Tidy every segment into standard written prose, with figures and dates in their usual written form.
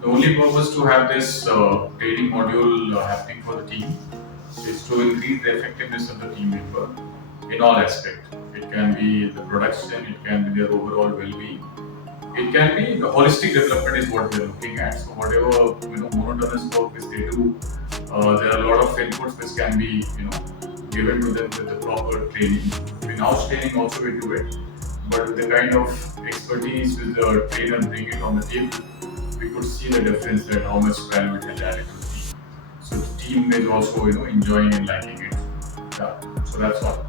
The only purpose to have this training module happening for the team is to increase the effectiveness of the team member in all aspects. It can be the production, it can be their overall well-being, it can be the holistic development is what we are looking at. So whatever monotonous work which they do, there are a lot of inputs which can be given to them with the proper training. In-house training also we do it, but with the kind of expertise with the trainer bring it on the table, we could see the difference that how much value it has added to the team. So the team is also enjoying and liking it. Yeah. So that's all.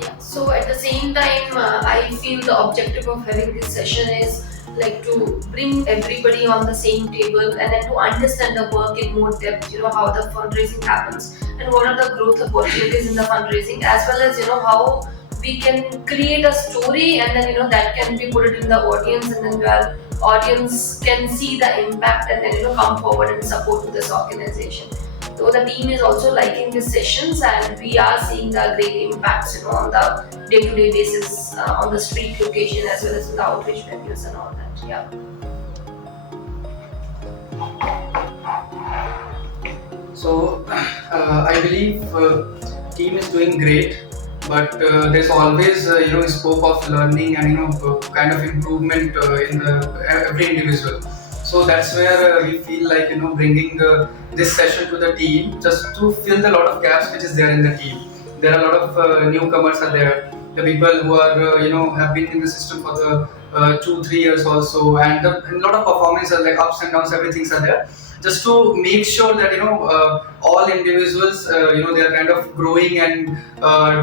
Yeah. So at the same time, I feel the objective of having this session is like to bring everybody on the same table and then to understand the work in more depth. How the fundraising happens and what are the growth opportunities in the fundraising, as well as how we can create a story and then that can be put it in the audience, and then the audience can see the impact and then come forward and support this organization. So the team is also liking these sessions, and we are seeing the great impacts, on the day-to-day basis, on the street location as well as in the outreach venues and all that. Yeah. So I believe team is doing great, but there's always scope of learning and kind of improvement in every individual. So that's where we feel like bringing this session to the team just to fill the lot of gaps which is there in the team. There are a lot of newcomers are there, the people who are have been in the system for the 2-3 years also, and a lot of performance are like ups and downs, everything's are there, just to make sure that all individuals they are kind of growing and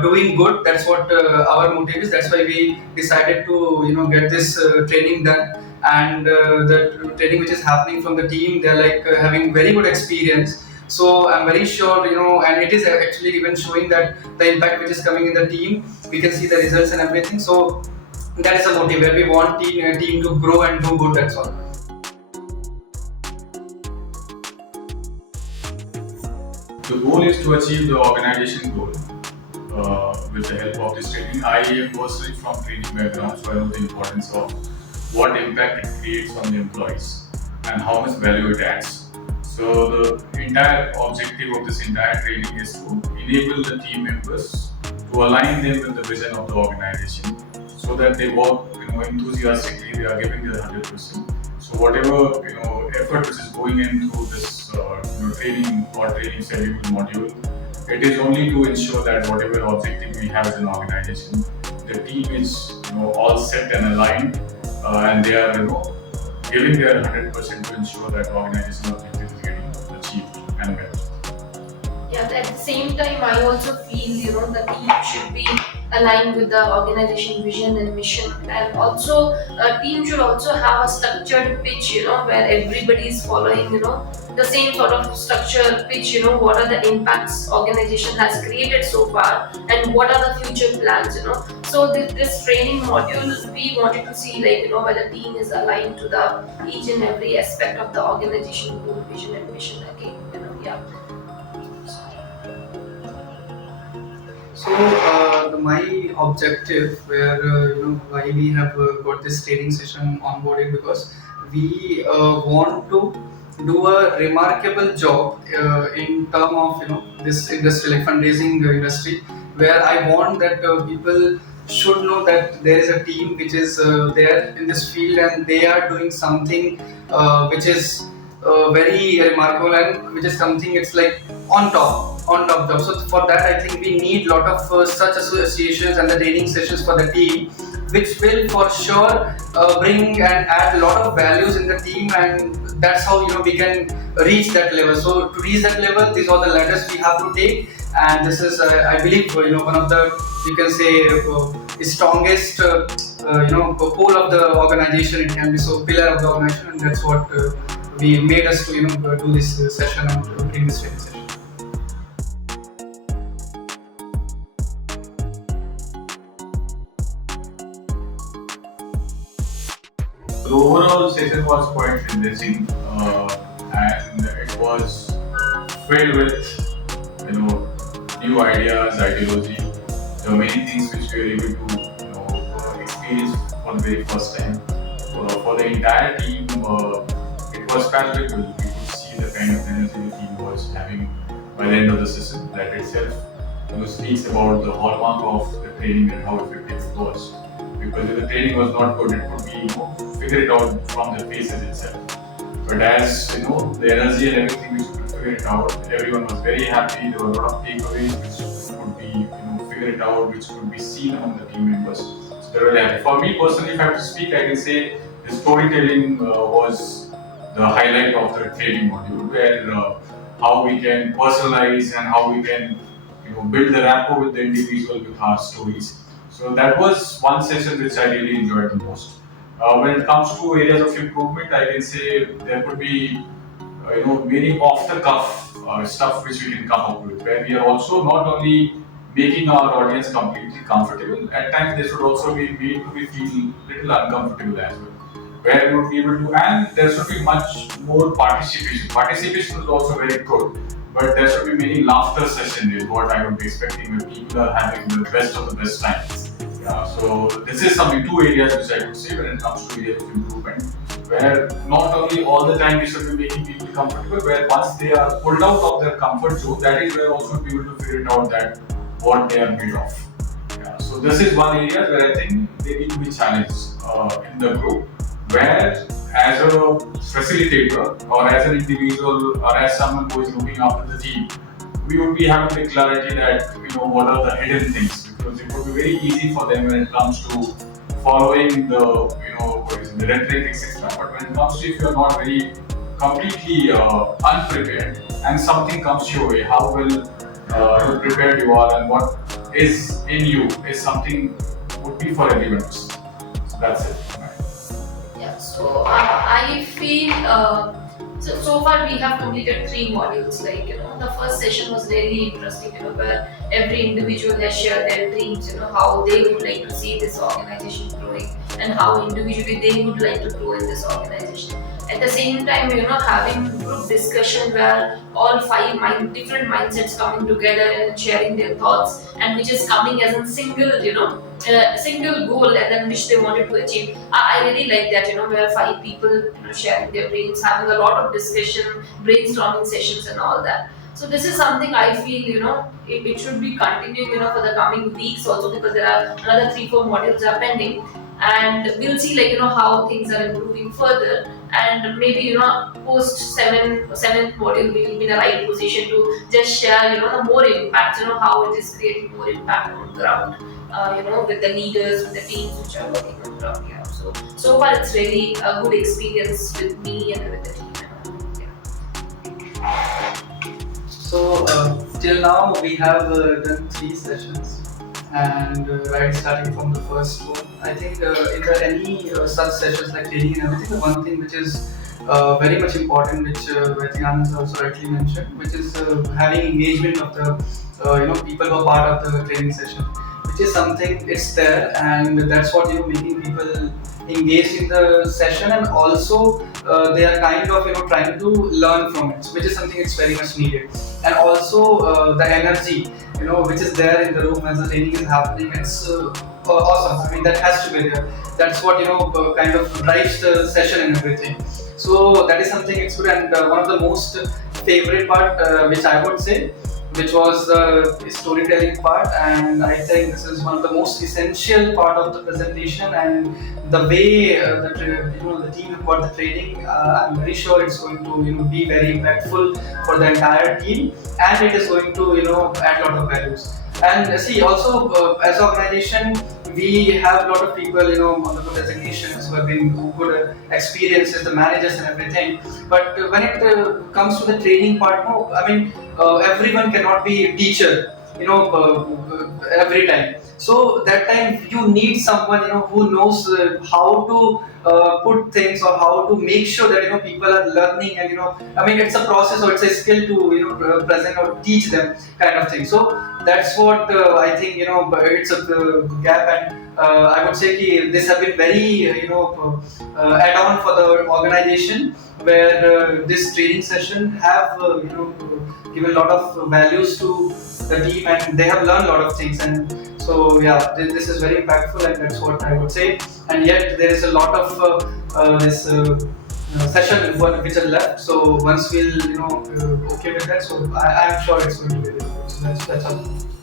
doing good. That's what our motive is. That's why we decided to get this training done, and the training which is happening from the team, they're like having very good experience. So I'm very sure, and it is actually even showing that the impact which is coming in the team, we can see the results and everything. So that is a motive where we want team to grow and do good. That's all. The goal is to achieve the organization goal with the help of this training. I am personally from training background, so I know the importance of what impact it creates on the employees and how much value it adds. So the entire objective of this entire training is to enable the team members to align them with the vision of the organization, so that they work enthusiastically. They are giving their 100%. So whatever effort which is going into this training or training schedule module, it is only to ensure that whatever objective we have as an organization, the team is all set and aligned, and they are giving their 100% to ensure that organizational objective is getting achieved and met. Yeah, at the same time, I also feel the team should be aligned with the organization vision and mission, and also a team should also have a structured pitch, where everybody is following, the same sort of structured pitch. What are the impacts organization has created so far, and what are the future plans. So this training module, we wanted to see where the team is aligned to the each and every aspect of the organization goal, vision, and mission. Again, yeah. So my objective, where why we have got this training session onboarded, because we want to do a remarkable job in term of this industry, like fundraising industry, where I want that people should know that there is a team which is there in this field, and they are doing something which is very remarkable, and which is something it's like on top job. So for that, I think we need lot of such associations and the training sessions for the team, which will for sure bring and add a lot of values in the team, and that's how we can reach that level. So to reach that level, these are the ladders we have to take, and this is I believe one of the, you can say, strongest pole of the organization. It can be so pillar of the organization, and that's what we made us to do this session and to bring this training session. The overall session was quite enriching, and it was filled with new ideas, ideology, the many things which we were able to experience for the very first time. For the entire team, it was palpable. We could see the kind of energy the team was having by the end of the session. That itself speaks about the hallmark of the training and how effective it was. Because if the training was not good, it could be figure it out from the faces itself. But as the energy and everything, we could figure it out. Everyone was very happy. There were a lot of takeaways which could be figure it out, which could be seen among the team members. So they were really happy. For me personally, if I have to speak, I can say the storytelling was the highlight of the training module, where how we can personalize and how we can build the rapport with the individual with our stories. So that was one session which I really enjoyed the most. When it comes to areas of improvement, I can say there could be many off the cuff stuff which we can come up with, where we are also not only making our audience completely comfortable. At times, they should also be made to be feel little uncomfortable as well. Where we would be able to, and there should be much more participation. Participation is also very good, but there should be many laughter sessions is what I would be expecting when people are having the best of the best times. Yeah, so this is something, two areas which I would say when it comes to areas of improvement, where not only all the time we should be making people comfortable, where once they are pulled out of their comfort zone, that is where also be able to figure it out that what they are made of. Yeah, so this is one area where I think they need to be challenged in the group, where as a facilitator or as an individual or as someone who is looking after the team, we would be having the clarity that what are the hidden things, because it would be very easy for them when it comes to following the what is it, the rhetoric, etc. But when it comes to if you are not very completely unprepared and something comes your way, how well prepared you are and what is in you is something would be for everyone to see. So that's it. Yeah, so I feel so far we have completed 3 modules. Like the first session was really interesting. Where every individual has shared their dreams. How they would like to see this organization growing, and how individually they would like to grow in this organization. At the same time, having group discussion where all 5 different mindsets coming together and sharing their thoughts, and which is coming as a single goal and then which they wanted to achieve. I really like that, where 5 people sharing their dreams, having a lot of discussion, brainstorming sessions and all that. So this is something I feel, it should be continuing, for the coming weeks also, because there are another 3-4 modules are pending, and we'll see how things are improving further, and maybe post seventh module we will be in a right position to just share the more impact, how it is creating more impact on ground, with the leaders, with the teams which are working on ground. Yeah, so far it's really a good experience with me and with the team. So till now we have done 3 sessions, and right starting from the first one, I think in any such sessions like training and everything, the one thing which is very much important, which I think Anand also rightly mentioned, which is having engagement of the people who are part of the training session, which is something it's there, and that's what making people engaged in the session, and also they are kind of trying to learn from it, which is something it's very much needed. And also the energy which is there in the room as the training is happening, it's awesome. I mean, that has to be there. That's what kind of drives the session and everything. So that is something it's good. And one of the most favorite part, which I would say, which was the storytelling part, and I think this is one of the most essential part of the presentation. And the way the team have got the training, I'm very sure it's going to be very impactful for the entire team, and it is going to add a lot of values. And see, also as an organization, we have a lot of people on the good designations who have been good experiences, the managers and everything. But when it comes to the training part, no, I mean everyone cannot be a teacher every time. So that time you need someone who knows how to put things, or how to make sure that people are learning, and I mean, it's a process or it's a skill to present or teach them, kind of thing. So that's what I think it's a gap. And I would say this have been very add-on for the organization, where this training session have given a lot of values to the team, and they have learned a lot of things. And so yeah, this is very impactful, and that's what I would say. And yet there is a lot of this session one which are left. So once we'll okay with that, so I'm sure it's going to be really good. So that's all.